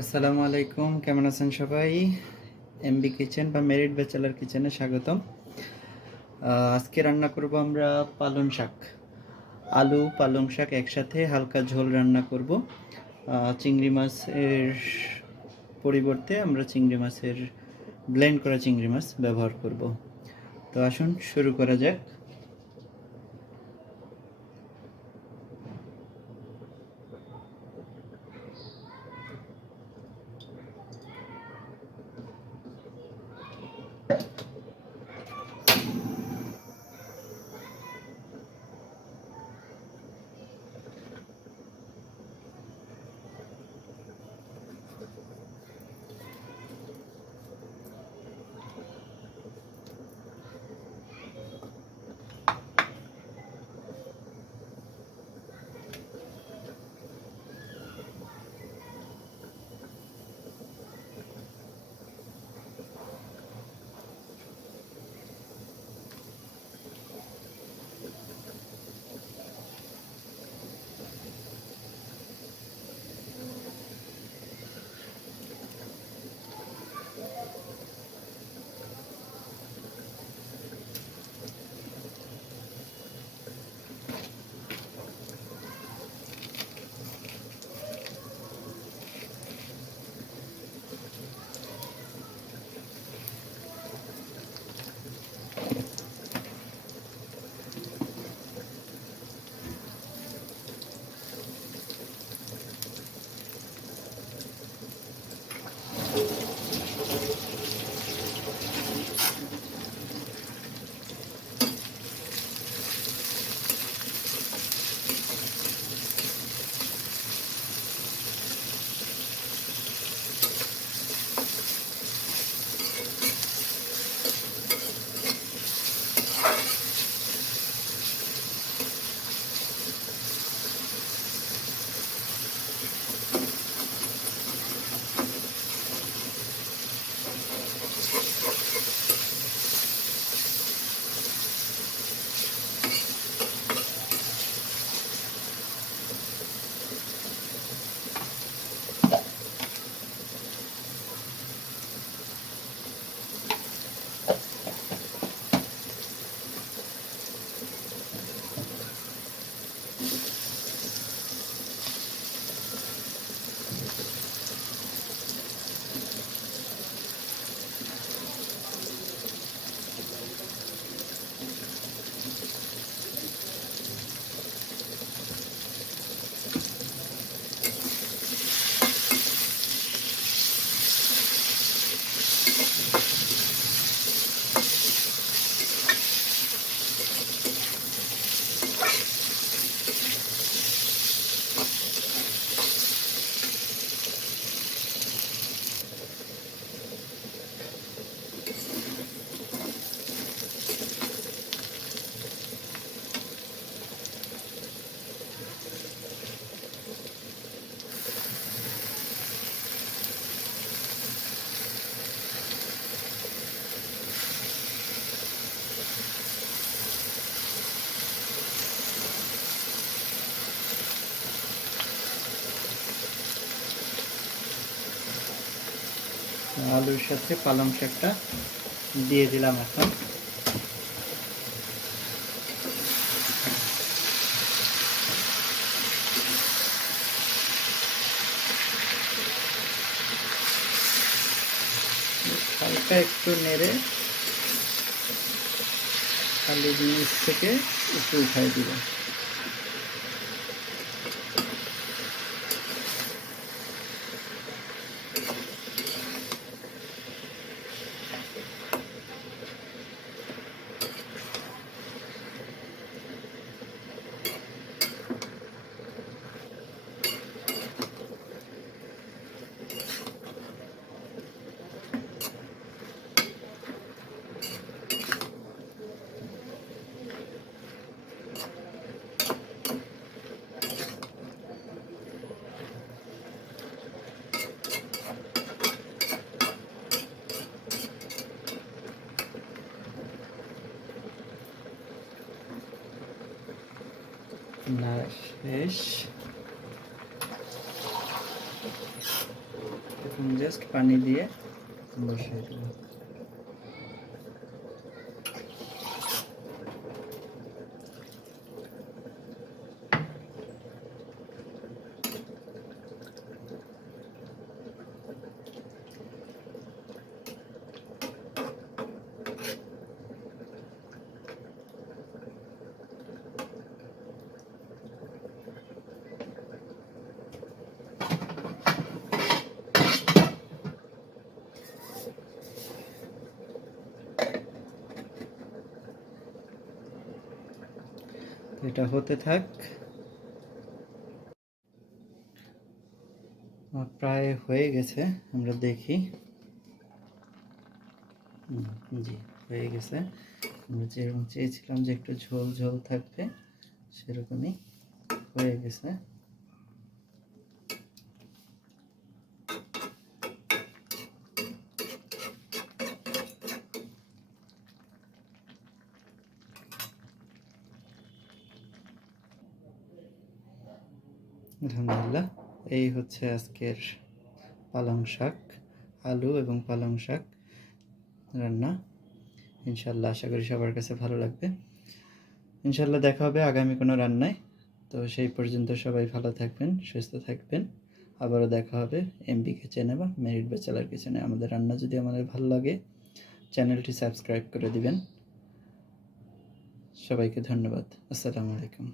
আসসালামু আলাইকুম, কেমন আছেন সবাই? এমবি কিচেন বা মেরিট ব্যাচেলার কিচেনে স্বাগতম। আজকে রান্না করব আমরা পালং শাক। আলু, পালং শাক একসাথে হালকা ঝোল রান্না করব। চিংড়ি মাছের পরিবর্তে আমরা চিংড়ি মাছের ব্লেন্ড করা চিংড়ি মাছ ব্যবহার করব। তো আসুন শুরু করা যাক। আলুর সাথে পালং শাকটা দিয়ে দিলাম এখন। হালকা একটু নেড়ে আলুর নিচ থেকে একটু উঠাই দিব। নাড়া শেষ। এখন জাস্ট পানি দিয়ে বসিয়ে দেবো। এটা হতে থাক। প্রায় হয়ে গেছে, আমরা দেখি। জি, হয়ে গেছে। আমরা যেরকম চেয়েছিলাম যে একটু ঝোল ঝোল থাকবে, সেরকমই হয়ে গেছে। আলহামদুলিল্লাহ, এই হচ্ছে আজকের পালং শাক, আলু এবং পালং শাক রান্না। ইনশাল্লাহ আশা করি সবার কাছে ভালো লাগবে। ইনশাল্লাহ দেখা হবে আগামী কোনো রান্নায়। তো সেই পর্যন্ত সবাই ভালো থাকবেন, সুস্থ থাকবেন। আবারও দেখা হবে এমবি কিচেনে বা মেরিট ব্যাচেলার কিচেনে। আমাদের রান্না যদি আমাদের ভালো লাগে, চ্যানেলটি সাবস্ক্রাইব করে দিবেন। সবাইকে ধন্যবাদ। আসসালামু আলাইকুম।